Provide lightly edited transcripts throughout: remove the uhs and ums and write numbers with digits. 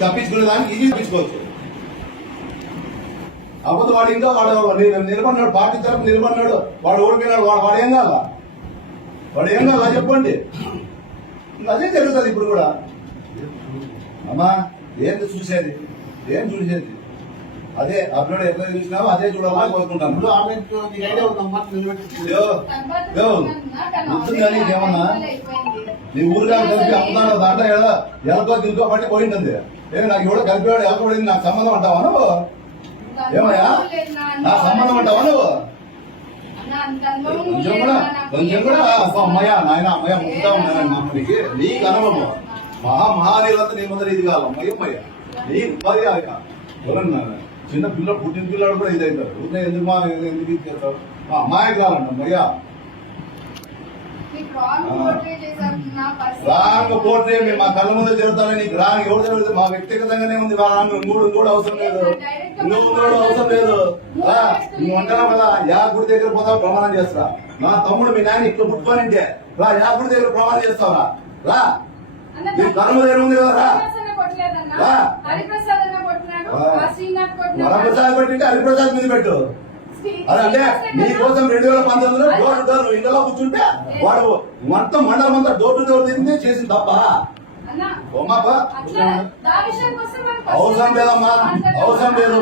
తప్పించుకునే దానికి ఇది తప్పించుకోవచ్చు. అప్పుడు వాడు ఇంకా వాడు నిలబడినాడు, పార్టీ తరఫు నిలబడినాడు, వాడు ఓడిపోయినాడు, వాడు ఏం కావాలా, వాడు ఏం కావాలా చెప్పండి. అదే జరుగుతుంది ఇప్పుడు కూడా. అమ్మా ఏంటి చూసేది, ఏం చూసేది అదే అప్పుడు ఎట్లా చూసినావో అదే చూడాలని కోరుకుంటాను. ఏమన్నా నీ ఊరుగా కలిపి అమ్ముతాను దాంట్లో ఎలకో దిల్కో పట్టి పోయింది. నాకు ఎవడో కలిపేవాడు ఎలకబడింది నాకు సంబంధం అంటావా నువ్వు? ఏమయ్యా నా సంబంధం అంటావా నువ్వు? కొంచెం కూడా అమ్మయ్యా నాయన అమ్మయ్య ముక్కుతా ఉన్నాను అమ్మడికి నీకు అనుభవం మహానీయులంతా నీ ముందర ఇది కాదు అమ్మయ్య నీకు ఉపాధి ఎవరన్నా చిన్న పిల్లలు పుట్టిన పిల్లలు కూడా ఇది అవుతారు. ఎందుకు ఇచ్చేస్తావు మా అమ్మాయి కావాలంట అమ్మయ్యా. రాంగ్ పోట్రే మా కళ్ళ ముందు జరుగుతానే నీకు రాంగ్ ఎవరు జరుగుతుంది మా వ్యక్తిగతంగానే ఉంది. రాంగ్ ఇంకోటి అవసరం లేదు, ఇంకోటి అవసరం లేదు. నువ్వు ఉంటావు కదా యా గుడి దగ్గర పోతావు ప్రమాణం చేస్తా. నా తమ్ముడు మీ నాయన ఇక్కడ పుట్టుకోనంటే రా యా గుడి దగ్గర ప్రమాణం చేస్తావా రా. నీ కళ్ళ ముందు ఉంది కదా రా. వరప్రసాద్ పెట్టింటే హరిప్రసాద్ మీద పెట్టు. అదంటే నీకోసం 2019లో డోర్ టు డోర్ ఇంట్లో కూర్చుంటే వాడు మొత్తం మండలం అంతా డోర్ టు డోర్ తిరిగితే చేసింది తప్ప అవసరం లేదమ్మా, అవసరం లేదు.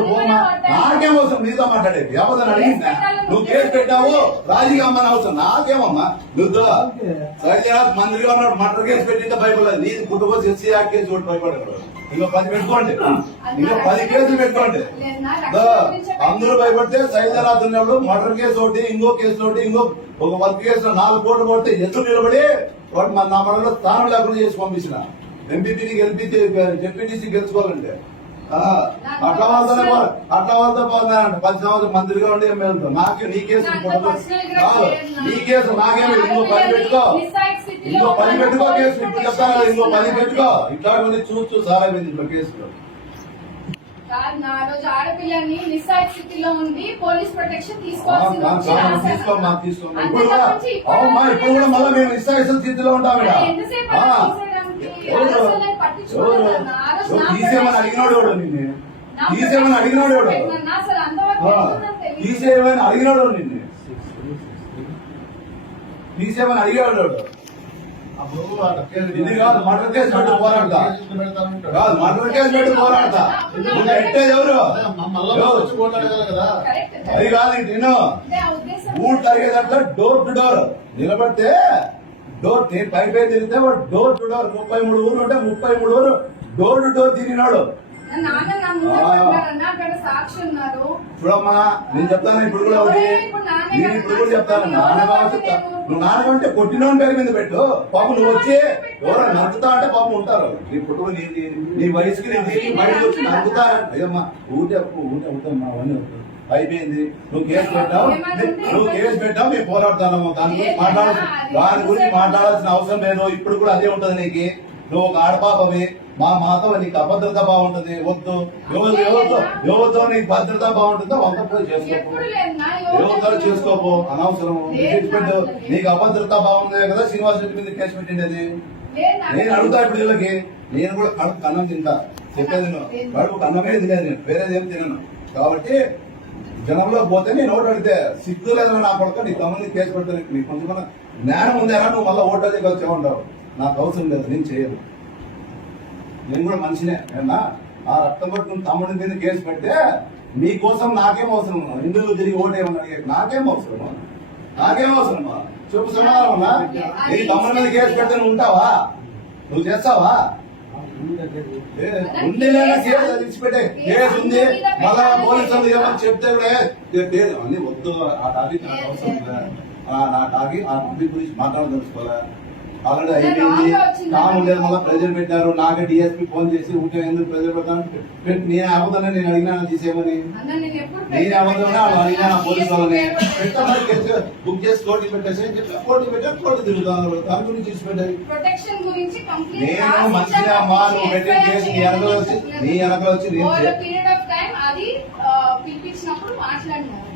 నాకేం అవసరం నీతో మాట్లాడేది ఎవరిని అడిగిందా? నువ్వు కేసు పెట్టావు రాజీగా అమ్మని అవసరం నాకేమమ్మా. నువ్వు సైజనాథ్ మంత్రిగా ఉన్నాడు మర్డర్ కేసు పెట్టింటే భయపడలేదు. నీ కుటుంబం ఎస్సీ యాక్ట్ కేసు కూడా భయపడతాడు. ఇంకో 10 పెట్టుకోండి, ఇంకో 10 కేసులు పెట్టుకోండి. అందరూ భయపడితే సైజనాథ్ ఉన్నప్పుడు మర్డర్ కేసు ఒకటి, ఇంకో కేసు ఒకటి, ఇంకో ఒక 10 కేసులు 4 కోట్లు కొడితే ఎదురు నిలబడి వాడు నా మనలో స్థానం లేకుండా చేసి పంపించిన ఎంపీపీకి జెడ్పీటీసీ గెలుచుకోవాలంటే అట్లా వాళ్ళతో బాగున్నారంట. 10 సంవత్సరం మంత్రిగా ఉండి ఎమ్మెల్యేతో నాకు నీ కేసు నీ కేసు నాకేమి ఇంకో 10 పెట్టుకో, ఇంకో 10 పెట్టుకో కేసు. ఇప్పుడు చెప్తాను ఇంకో 10 పెట్టుకో. ఇట్లాంటి చూస్తూ సారా ఇంట్లో కేసులో ఆడపిల్లని నిస్సాయ స్థితిలో ఉండి పోలీస్ ప్రొటెక్షన్ తీసుకోవాల్సింది. ఇప్పుడు కూడా మళ్ళీ మేము నిస్సాయ స్థితిలో ఉంటాం. తీసేమని అడిగినాడు నిన్ను, తీసేమని అడిగినాడు తీసేమని అడిగినాడు నిన్ను, తీసేమని అడిగాడు. ఇది కాదు మర్డర్ కేసు పెట్టి పోరాడతా, కాదు మర్డర్ కేసు పెట్టి పోరాడతా. నువ్వు పెట్టేది ఎవరు? అది కాదు నేను ఊరు తరిగేదంటే డోర్ టు డోర్ నిలబడితే డోర్ పైపై తిరిగితే వాడు డోర్ టు డోర్ 33 ఊర్లు ఉంటే 33 ఊరు డోర్ టు డోర్ తిరిగినాడు. చూడమ్మా నేను చెప్తాను ఇప్పుడు కూడా ఒకటి, నేను ఇప్పుడు కూడా చెప్తాను. నువ్వు నాన్నకంటే కొట్టిన పేరు మీద పెట్టు. పాపం నువ్వు వచ్చి ఎవరో నడుపుతా అంటే పాపం ఉంటారు. ఇప్పుడు నీ వయసుకి నేను బయటకు వచ్చి నడుపుతా అయ్యమ్మా ఊటే అవుతామ్మా అవన్నీ అయిపోయింది. నువ్వు కేసు పెట్టావు మేము పోరాడతాము. దాని గురించి మాట్లాడాల్సిన అవసరం లేదు. ఇప్పుడు కూడా అదే ఉంటది నీకు. నువ్వు ఒక ఆడపాపవి, మా మాతో నీకు అభద్రత బాగుంటది. వద్దు ఎవరితో నీకు భద్రత బాగుంటుందో ఒకరితో చేసుకోపో, ఎవరితో చేసుకోపో అనవసరం. నీకు అభద్రత బాగుంది కదా శ్రీనివాస్ రెడ్డి మీద కేసు పెట్టిండేది. నేను అడుగుతా ఇప్పుడు వీళ్ళకి, నేను కూడా కడుపు అన్నం తింటా చెప్పేది కడుపు అన్నమే తినేది, నేను వేరేదేం తినను. కాబట్టి జనంలో పోతే నేను ఓటు అడిగితే సిగ్గు లేదని నా కొడుకు నీ తమ్ముని కేసు పెడతాను. నీకు కొంచెం జ్ఞానం ఉందేనా? నువ్వు మళ్ళీ ఓటు అడిగి వచ్చేవాడు. నాకు అవసరం లేదు, నేను చేయను. నేను కూడా మనిషినే. ఆ రక్తం పట్టుకుని తమ్ముడి మీద కేసు పెడితే నీకోసం నాకేం అవసరం? ఇందులో తిరిగి ఓటేమని అడిగే నాకేం అవసరం? నాకేం అవసరమా చెప్పు సమాధానమా? నీ తమ్ముడి మీద కేసు పెడితే నువ్వు ఉంటావా? నువ్వు చేస్తావా? ఉంది ఇచ్చిపెట్టే కేసు ఉంది. మళ్ళా పోలీసులు ఏమని చెప్తే కూడా అన్ని వద్దు. ఆ టాపిక్ నాకు అవసరం లేదా? నా టాపిక్ ఆ టాపిక్ గురించి మాట్లాడదలుచుకోవాలా? ఆల్రెడీ అయిపోయింది. కాము లేదు మళ్ళీ ప్రజలు పెట్టారు. నాకే డిఎస్పీ ఫోన్ చేసి ఊరికే ఎందుకు ప్రజలు పెడతాను. నేను అబద్ధాన్ని నేను అడిగినా తీసేయమని, నేను అబద్ధంగా అడిగినా నా పోలీసు వాళ్ళని బుక్ చేసి కోర్టు పెట్టేసి కోర్టు పెట్టా కోర్టు తిరుగుతాను. దాని గురించి తీసి పెట్టాయి. నేను మంచిగా అమ్మా నువ్వు పెట్టిన కేసు నీ వెనకలు వచ్చి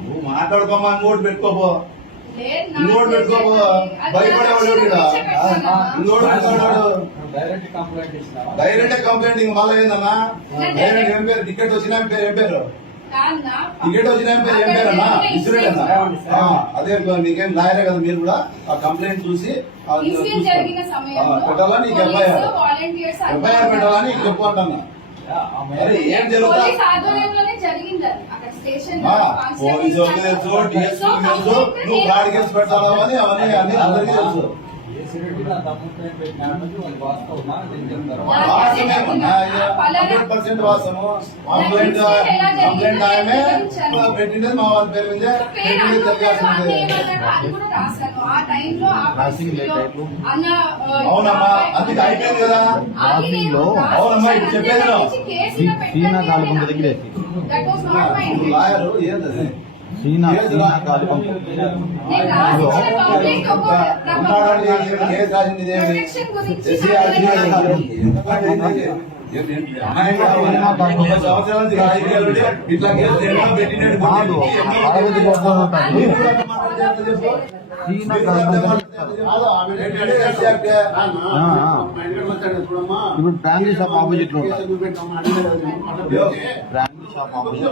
నువ్వు మాట్లాడుకోమా ఇంకోటి పెట్టుకోపో. లేదు, నా ఇంకోటి పెట్టుకో, అది భయపడేవాడు నా ఈడ. శిక్ష పెట్టానమ్మా. ఇంకోటి పెట్టుకున్నాడు. డైరెక్ట్ కంప్లైంట్ ఇచ్చినావా? డైరెక్ట్ కంప్లైంట్ ఇంక మళ్ళీ ఏందమ్మా? డైరెక్ట్ ఏం పేరు? టికెట్ వచ్చిన ఏం పేరు? ఏం పేరు? కాదన్నా, టికెట్ వచ్చిన ఏం పేరు? ఏం పేరు అన్నా? ఇన్సూరెంట్ అన్నా? అదే మీకేం లాయరే కదా మీరు కూడా ఆ కంప్లైంట్ చూసి ఆ ఇన్సిడెంట్ జరిగిన సమయంలో పెట్టాలా నీకు పోలీసు, ఎఫ్ఐఆర్ వాలంటీర్స్ ఎఫ్ఐఆర్ పెట్టాలా నీకు చెప్పు అంటున్నా. అరే ఏం జరుగుతా పోలీస్ ఆధ్వర్యంలోనే జరిగింది అది. అక్కడ స్టేషన్ పోలీసు వాళ్ళకి తెలుసు, డిఎస్పీ తెలుసు, నువ్వు ఫ్రాడ్ కేసు పెట్టాలా అని అవన్నీ అన్ని అందరికీ తెలుసు. ఏసీరెడ్డి నా తమ్ముడు పెట్టినాడని వాళ్ళు వాస్తవమా నేను చెప్తారు. వాస్తవమేమన్నా? 100% వాస్తవము. కంప్లైంట్ ఆయమే పెట్టిండేది మా వాళ్ళ పేరు మీద పెట్టిండేది తెలియాల్సిందే. ఆ టైంలో ఆ పరిస్థితిలో అన్న అవునమ్మా, అందుకే అయిపోయింది కదా. అవునమ్మా, ఇప్పుడు చెప్పేది విను. దట్ వాస్ నాట్ మై ఇప్పుడు లాయరు ఏంది అది? కేసు నేను రాసిన కంప్లైంట్ ఒక ఉన్నాడని చేసిన కేసు రాసింది ఇదేమి? ప్రొటెక్షన్ గురించి ఎస్సీ ఆర్టీఐ సంవత్సరాల నుంచి రాజకీయాలు ఉండి ఇట్లా కేసు ఎన్నో పెట్టినట్టు ఇప్పుడు బ్రాండ్ షాప్ ఆపోజిట్ లో బ్రాండ్ షాప్ ఆపోజిట్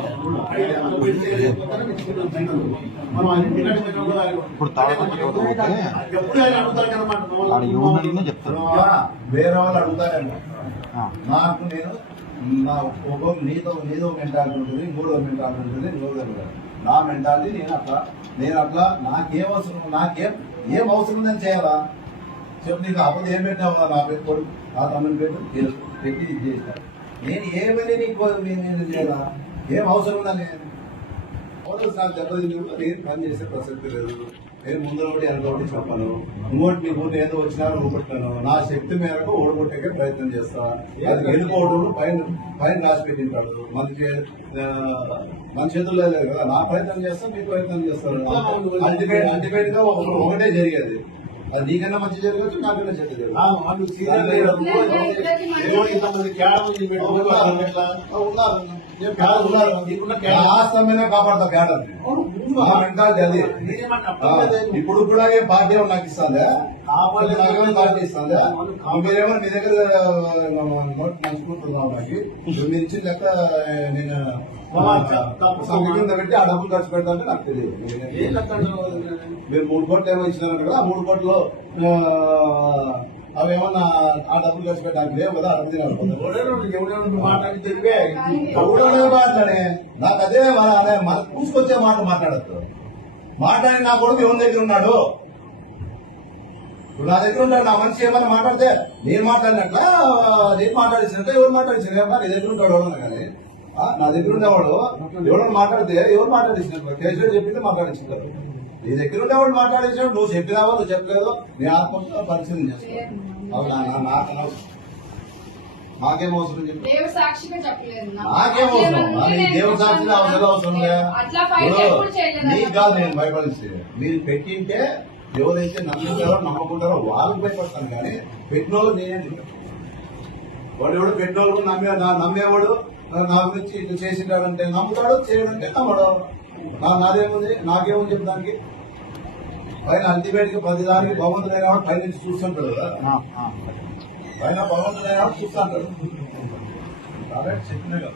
ఇప్పుడు ఆడ ఎవరు అడిగినా చెప్తారు. వేరే వాళ్ళు అడుగుతారండి. నాకు నేను నా ఒక నీతో మెంటాలిటీ ఉంటుంది, ఇంకోటో మెంటాలిటీ ఉంటుంది, ఇంకోటి నా మెంటాలిటీ నేను అట్లా నాకేం అవసరం, ఏం అవసరం ఉందని చేయాలా చెప్పు. నీకు అప్పుడు ఏం పెట్టినావు? నా పేరు కొడుకు, నా తమ్ముని పేరు పెట్టి ఇది చేసినారు. నేను ఏమని నీకు నేను చేయాలా? ఏం అవసరం ఉందని నాకు చెప్పదు. నేను పని చేసే ప్రసక్తి లేదు. నేను ముందు ఒకటి వెనకొకటి చెప్పను. ఇంకోటి నీ ఊరు ఏదో వచ్చినా ఊరుకుంటాను. నా శక్తి మేరకు ఓడగొట్టే ప్రయత్నం చేస్తా. అది వెళ్ళిపోవడం పైన రాసి పెట్టింటాడు. మన చేతుల్లో లేదు కదా. నా ప్రయత్నం చేస్తాను, మీ ప్రయత్నం చేస్తాను. అల్టిమేట్ గా ఒకటే జరిగేది. అది నీకన్నా మంచి జరగచ్చు, నాకన్నా చెడ్డ జరగచ్చు. ఆస్తమైనా కాపాడతా క్యాడర్. మా మెంటాలిటీ అది. ఇప్పుడు కూడా ఏం పార్టీ నాకు ఇస్తుందా? పార్టీ ఇస్తుందా? మీరేమో మీ దగ్గర మంచుకుంటున్నావు. నాకు మీరు ఇచ్చిన లెక్క నేను సంఘటన పెట్టి ఆ డబ్బులు ఖర్చు పెడతాంటే నాకు తెలియదు. మీరు 3 కోట్లు ఏమో ఇచ్చినారంట కదా. ఆ 3 కోట్లు అవేమన్నా ఆ డబ్బులు ఖర్చు పెట్టడానికి లేవు కదా. అడుగు మాట్లాడే నాకు అదే మన పూసుకొచ్చే మాట మాట్లాడద్దు. మాట్లాడి నా కొడుకు ఎవరి దగ్గర ఉన్నాడు? ఇప్పుడు నా దగ్గర ఉంటాడు. నా మనిషి ఏమన్నా మాట్లాడితే నేను మాట్లాడినట్లా, నేను మాట్లాడించినట్టు ఎవరు మాట్లాడించిన నీ దగ్గర ఉంటాడు ఎవడన్నా. కానీ నా దగ్గర ఉండేవాడు ఎవడన్నా మాట్లాడితే ఎవరు మాట్లాడించినట్టు కేసీఆర్ చెప్పింది మాట్లాడించారు. నీ దగ్గర ఉండేవాడు మాట్లాడించాడు. నువ్వు చెప్పినావో నువ్వు చెప్పలేదో నీ ఆత్మ పరిశీలన చేస్తావు. నాకేం అవసరం చెప్పి దేవ సాక్షిగా చెప్పలేదు. నాకేం అవసరం? దేవుని సాక్షిగా అవసరం అట్లా ఫైట్ ఎప్పుడు చేయలేదు. నీకు కాదు నేను భయపడింది. మీరు పెట్టింటే ఎవరైతే నమ్ముతారో నమ్మకుంటారో వాళ్ళకి భయపడతాను. కానీ పెట్టిన వాళ్ళు నేనే. వాడు ఎవడు పెట్టిన వాళ్ళు నమ్మేవాడు నా గురించి ఇట్లా చేసింటాడంటే నమ్ముతాడు, చేయడంటే నమ్మడు. నాదేముంది? నాకేముంది చెప్పడానికి? పైన అల్టిమేట్ గా ప్రతిదానికి భగవంతుడైన వాడు పై నుంచి చూస్తుంటాడు కదా. పైన భగవంతుడైన వాడు చూస్తుంటాడు. కాబట్టి చెప్పినా కదా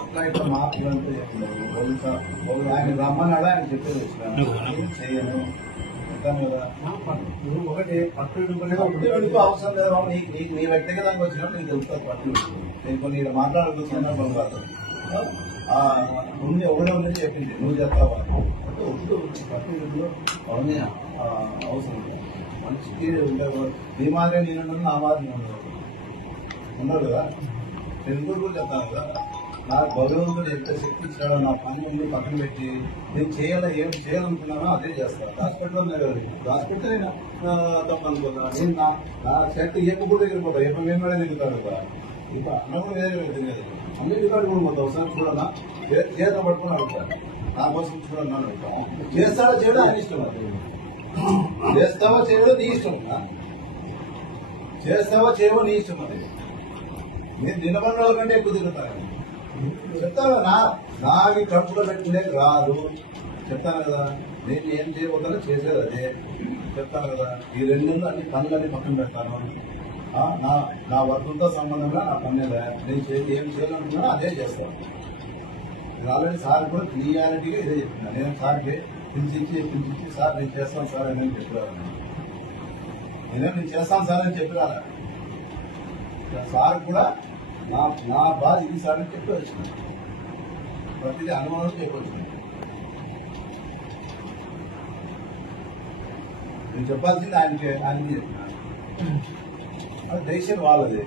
అట్లా ఇట్లా మార్పులంటే ఆయన రమ్మన్నాడా ఆయన చెప్పేది చేయను కదా. ఒకటి పట్టు అవసరం లేదా నీ వ్యక్తిగతంగా వచ్చినప్పుడు నీకు తెలుస్తుంది. పట్టు నేను కొన్ని మాట్లాడుతున్నా పని కాదు. ఉంది ఒకటే ఉందని చెప్పింది, నువ్వు చెప్తావా? పట్టు అవన్నీ అవసరం లేదు. మనిషికి ఉండేవాడు నీ మాదిరే నేను నా మాదిరి ఉండదు కదా. నేను కూడా చెప్తాను కదా. నాకు భగవంతుడు ఎంత శక్తి ఇచ్చాడో నా పని ఉంది పక్కన పెట్టి నేను ఏం చేయాలనుకున్నానో అదే చేస్తాను. హాస్పిటల్లో హాస్పిటల్ నేను తప్పనుకున్నాను. నేను నా శక్తి ఏ ముగ్గురు దగ్గర పోతా, ఏ మేము దిగుతాడు కదా. ఇంకా అన్నప్పుడు వేరే తెలియదు. అన్ని రికార్డు కూడా పోతాం. ఒకసారి చూడన్నా చేత పట్టుకుని అడుగుతాను. నా కోసం చూడన్నా అడుగుతాం. చేస్తాడో చేయడం ఆయన ఇష్టం. అది చేస్తావో చేయడో నీ ఇష్టం. చేస్తావో చేయవో నీ ఇష్టం. అది నేను దినబంధాల కంటే ఎక్కువ తిరుగుతాను. చెప్తాను. నావి కడుపులో పెట్టుకునే రాదు. చెప్తాను కదా, నేను ఏం చేయబోతానో చేసేది అదే చెప్తాను కదా. ఈ రెండు అన్ని పనులన్నీ పక్కన పెడతాను. నా వర్గంతో సంబంధంగా నా పని మీద నేను ఏం చేయాలనుకున్నానో అదే చేస్తాను. నేను ఆల్రెడీ సార్ కూడా క్లియారిటీగా ఇదే చెప్తున్నాను. నేను సార్కి పిలిచి సార్ నేను చేస్తాను సార్ అని నేను చెప్పాను. నేను చేస్తాను సార్ అని చెప్పిరాలా. సార్ కూడా నా బాధ ఇది సార్ అని చెప్పి వచ్చినాను. ప్రతిదీ అనుమానం చెప్పొచ్చున్నాను. నేను చెప్పాల్సింది ఆయనకి చెప్పినాను. అది డెసిషన్ వాళ్ళది.